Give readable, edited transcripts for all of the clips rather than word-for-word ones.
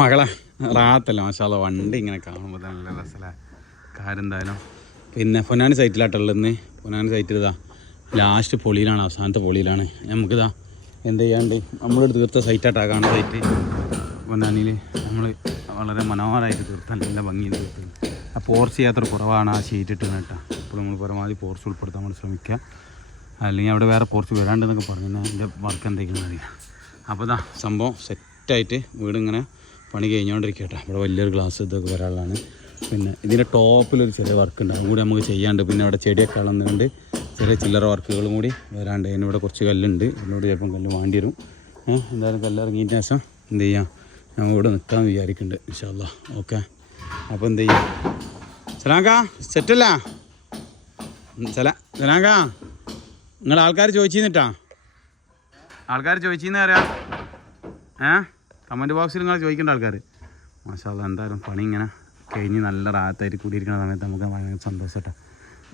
മകളെ റാത്തല്ല മാഷാള്ള വണ്ടി ഇങ്ങനെ കാണുമ്പോൾ നല്ല രസമല്ലേ കാര്യം എന്തായാലും. പിന്നെ പൊന്നാനി സൈറ്റിലാട്ടുള്ളതെന്ന് പൊന്നാനി സൈറ്റിൽ ഇതാ ലാസ്റ്റ് പൊളിയിലാണ്, അവസാനത്തെ പൊളിയിലാണ്. നമുക്കിതാ എന്ത് ചെയ്യാണ്ട് നമ്മളെടുത്ത് തീർത്ത സൈറ്റായിട്ടാണ് സൈറ്റ് പൊന്നാനിയിൽ നമ്മൾ വളരെ മനോഹരമായിട്ട് തീർത്താൻ നല്ല ഭംഗിയിൽ തീർത്തത്. ആ പോർച്ച് ചെയ്യാത്തൊരു കുറവാണ് ആ ഷീറ്റ് ഇട്ട് കേട്ടോ. അപ്പോൾ നമ്മൾ പരമാവധി പോർച്ച് ഉൾപ്പെടുത്താൻ വേണ്ടി ശ്രമിക്കുക, അല്ലെങ്കിൽ അവിടെ വേറെ പോർച്ച് വരാണ്ടെന്നൊക്കെ പറഞ്ഞു കഴിഞ്ഞാൽ എൻ്റെ വർക്ക് എന്തെങ്കിലും അറിയാം. അപ്പോൾ ഇതാ സംഭവം സെറ്റായിട്ട് വീടിങ്ങനെ പണി കഴിഞ്ഞുകൊണ്ടിരിക്കുക കേട്ടോ. ഇവിടെ വലിയൊരു ഗ്ലാസ് ഇതൊക്കെ വരാനുള്ളതാണ്. പിന്നെ ഇതിൻ്റെ ടോപ്പിലൊരു ചെറിയ വർക്ക് ഉണ്ട്, അതും കൂടി നമുക്ക് ചെയ്യാണ്ട്. പിന്നെ അവിടെ ചെടിയൊക്കെ വളർന്നുകൊണ്ട് ചെറിയ ചില്ലറ വർക്കുകളും കൂടി വരാണ്ട്. അതിനിവിടെ കുറച്ച് കല്ലുണ്ട്, ഇതിനോട് ചിലപ്പം കല്ല് വേണ്ടി വരും. എന്തായാലും കല്ലിറങ്ങിയിട്ട് ശേഷം എന്ത് ചെയ്യാം, ഞങ്ങൾ ഇവിടെ നിൽക്കാൻ വിചാരിക്കുന്നുണ്ട് ഇൻഷാ അല്ലാ. ഓക്കെ, അപ്പോൾ എന്ത് ചെയ്യാം. സലാങ്ക സെറ്റല്ല സലാങ്ക, നിങ്ങൾ ആൾക്കാർ ചോദിച്ചിരുന്നിട്ടാ, ആൾക്കാർ ചോദിച്ചെന്ന് പറയാം. കമൻറ്റ് ബോക്സിൽ നിങ്ങൾ ചോദിക്കേണ്ട ആൾക്കാർ. മാഷാ അല്ലാ, എന്തായാലും പണി ഇങ്ങനെ കഴിഞ്ഞ് നല്ല റാഹത്തായിട്ട് കൂടിയിരിക്കുന്ന സമയത്ത് നമുക്ക് ഭയങ്കര സന്തോഷം കേട്ടോ.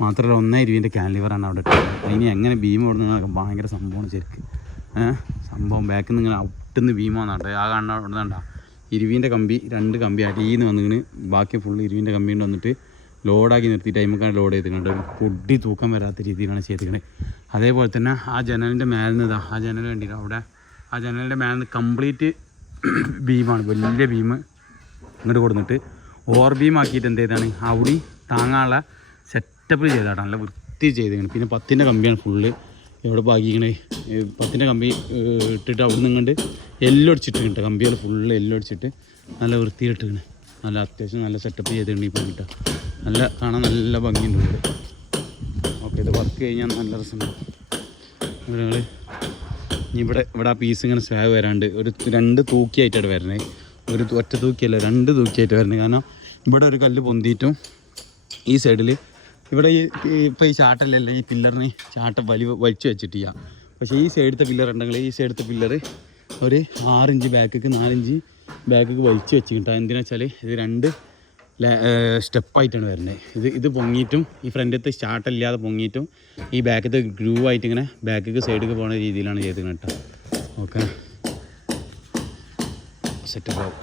മാത്രമല്ല 1 രൂപേൻ്റെ ക്യാൻലിവറാണ് അവിടെ ഇട്ടത്. അതിന് എങ്ങനെ ബീം ഓടുന്നതൊക്കെ ഭയങ്കര സംഭവമാണ് ശരിക്കും. സംഭവം ബാക്കിൽ നിന്ന് ഇങ്ങനെ ഔട്ടുന്ന് ബീം വന്നാട്ടെ. ആ കാണുന്ന ഇടുന്നുണ്ടാ 20 കമ്പി, 2 കമ്പി അടിയിൽ വന്നിങ്ങനെ ബാക്കി ഫുള്ള് 20 കമ്പി കൊണ്ട് വന്നിട്ട് ലോഡാക്കി നിർത്തിയിട്ട് ടൈമൊക്കെയാണ് ലോഡ് ചെയ്തിട്ടുണ്ട്. പൊടി തൂക്കം വരാത്ത രീതിയിലാണ് ചെയ്തിരിക്കുന്നത്. അതേപോലെ തന്നെ ആ ജനലിൻ്റെ മേലിൽ നിന്ന് ആ ജനൽ കണ്ടില്ല അവിടെ, ആ ജനലിൻ്റെ മേലിൽ നിന്ന് കംപ്ലീറ്റ് ബീമാണ്, വലിയ ബീം ഇങ്ങോട്ട് കൊടുത്തിട്ട് ഓവർ ബീം ആക്കിയിട്ട് എന്ത് ചെയ്താണ് അവിടെ താങ്ങാനുള്ള സെറ്റപ്പ് ചെയ്താട്ടോ. നല്ല വൃത്തി ചെയ്തിരിക്കണം. പിന്നെ 10ൻ്റെ കമ്പിയാണ് ഫുള്ള് എവിടെ ബാക്കിക്കണേ. 10ൻ്റെ കമ്പി ഇട്ടിട്ട് അവിടെ നിന്ന് ഇങ്ങോട്ട് എല്ലാം അടിച്ചിട്ടുണ്ട്. കമ്പികൾ ഫുള്ള് എല്ലാം അടിച്ചിട്ട് നല്ല വൃത്തിയിട്ടിരിക്കണം. നല്ല അത്യാവശ്യം നല്ല സെറ്റപ്പ് ചെയ്തിട്ടുണ്ട് ഈ പണിയിട്ട. നല്ല കാണാൻ നല്ല ഭംഗിയുണ്ട്. ഓക്കെ, ഇത് വർക്ക് കഴിഞ്ഞാൽ നല്ല രസമുണ്ട്. ഞങ്ങൾ ഇവിടെ ആ പീസ് ഇങ്ങനെ സ്ലാബ് വരാണ്ട് ഒരു 2 തൂക്കിയായിട്ടാണ് വരണത്. ഒരു ഒറ്റ തൂക്കിയല്ല, 2 തൂക്കിയായിട്ട് വരുന്നത്. കാരണം ഇവിടെ ഒരു കല്ല് പൊന്തിയിട്ടും ഈ സൈഡിൽ ഇവിടെ ഇപ്പോൾ ഈ ചാട്ടല്ലല്ല, ഈ പില്ലറിന് ചാട്ടം വലിച്ചു വെച്ചിട്ടില്ല. പക്ഷേ ഈ സൈഡത്തെ പില്ലർ ഉണ്ടെങ്കിൽ ഈ സൈഡത്തെ പില്ലർ ഒരു 6 ഇഞ്ച് ബാക്കിക്ക് 4 ഇഞ്ച് ബാക്കിക്ക് വലിച്ചു വെച്ച് കിട്ടാം. എന്തിനാ വെച്ചാൽ ഇത് 2 സ്റ്റെപ്പായിട്ടാണ് വരുന്നത്. ഇത് പൊങ്ങിയിട്ടും ഈ ഫ്രണ്ടത്തെ സ്റ്റാർട്ടില്ലാതെ പൊങ്ങിയിട്ടും ഈ ബാക്കത്തെ ഗ്രൂവ് ആയിട്ട് ഇങ്ങനെ ബാക്കിക്ക് സൈഡിലേക്ക് പോകുന്ന രീതിയിലാണ് ചെയ്ത് കേട്ടോ. ഓക്കെ, സെറ്റപ്പ് ആവും.